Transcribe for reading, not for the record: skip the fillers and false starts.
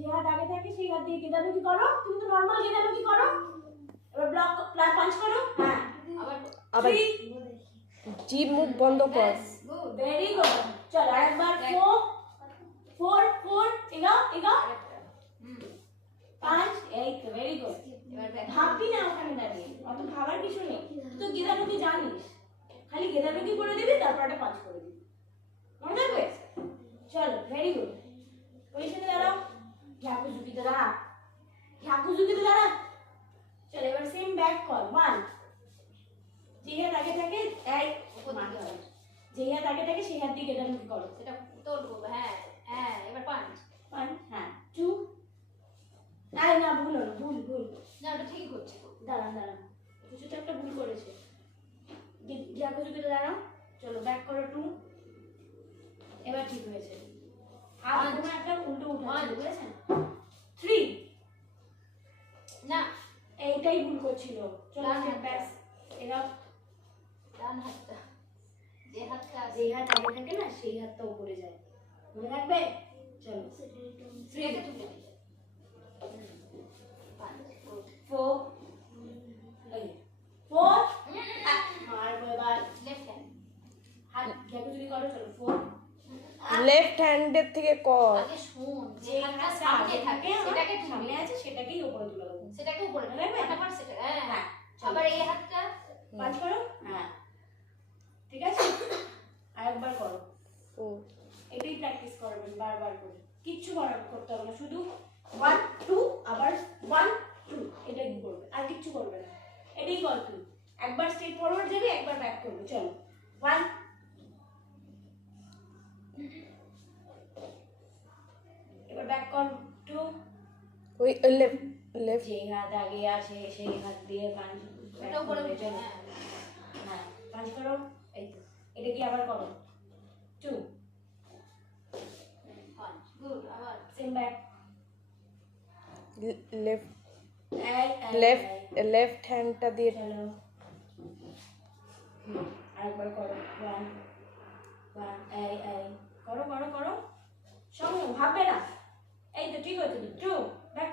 যে হাত আগে থাকে সেই হাত দিয়ে গেঁদালুকি করো। তুমি তো নরমাল গেঁদালুকি করো। এবার ব্লক পাঞ্চ করো। হ্যাঁ আবার জিভ মুখ বন্ধ কর। Very good. চলো আরেকবার 4 4 4 এগাও 5 এই তো ভেরি গুড। ভাববি না ওখানে দাঁড়িয়ে, অত ভাবার কিছু নেই। তুই তো গেঁদালুকি জানিস, খালি গেঁদালুকি করে দিবি, তারপর একটা পাঁচ করে দিবি, মনে থাকবে? চলো ভেরি গুড। পজিশনে দাঁড়াও। ঝাকুঝুকিতে দাঁড়া, ঝাকুঝুকিতে দাঁড়া। চলো এবার সেম ব্যাক কর। 1 যে হাত আগে থাকে যে হাত আগে থাকে সেই হাত দিয়ে গেঁদালুকি করো। সেটা তোর হ্যাঁ হ্যাঁ এবার পাঁচ হ্যাঁ 2 নাই না ভুল হলো, ভুল না ওটা ঠিক হচ্ছে তো। দাঁড়ান কিছু তো একটা ভুল করেছে। ঝাকুঝুকিতে দাঁড়াও। চলো ব্যাক করো 2। এবার ঠিক হয়েছে। আর কোনো একটা উল্টো উঠাচ্ছিল, বুঝেছেন? 3 না এইটাই ভুল করছিল। চলো স্টেপ ব্যাক। এবার ডান হাতটা যে হাতটা যে হাত আগে থাকে না সেই হাতটা উপরে যায়, মনে রাখবে? চলো 3 তুলে দিই 4 এই 4 মারবো এবার। লেফট হ্যান্ড হাত ঝাকুঝুকি করো। চলো 4 লেফট হ্যান্ডের থেকে কর। আগে শুন যে হাতটা হাতটা সামনে আগে থাকে থাকে সেটাকে সামনে তুলে আছে সেটাকেই উপরে তুলে দেবো। সেটাকে উপরে মনে রাখবে? ফটাফট সেটা হ্যাঁ হ্যাঁ, চলো। আবার এই হাতটা পাঁচ করো। হ্যাঁ ঠিক আছে, আরেকবার করো। ও এটাই প্র্যাকটিস করবেন বারবার করে, কিচ্ছু করতে হবে না, শুধু 1 2 আবার 1 2 এটাই করবে, আর কিচ্ছু করবে না। এটাই কর তুই। একবার স্ট্রেট ফরওয়ার্ড যাবি, একবার ব্যাক করবি। চলো 1 এবার ব্যাক কর 2 ওই লেফট লেফট যে হাত আগে আছে সেই হাত দিয়ে পাঁচ এটা উপরে চলো। হ্যাঁ হ্যাঁ পাঁচ করো। এই তো এটা কি আবার করো 2 পাঁচ গুড আবার সেম ব্যাক। লেফট এই লেফট হ্যান্ডটা দিয়ে চলো আরেকবার করো 1 এই করো সঙ্গে ভাববে না। এই তো ঠিক হয়েছে। 2 ব্যাক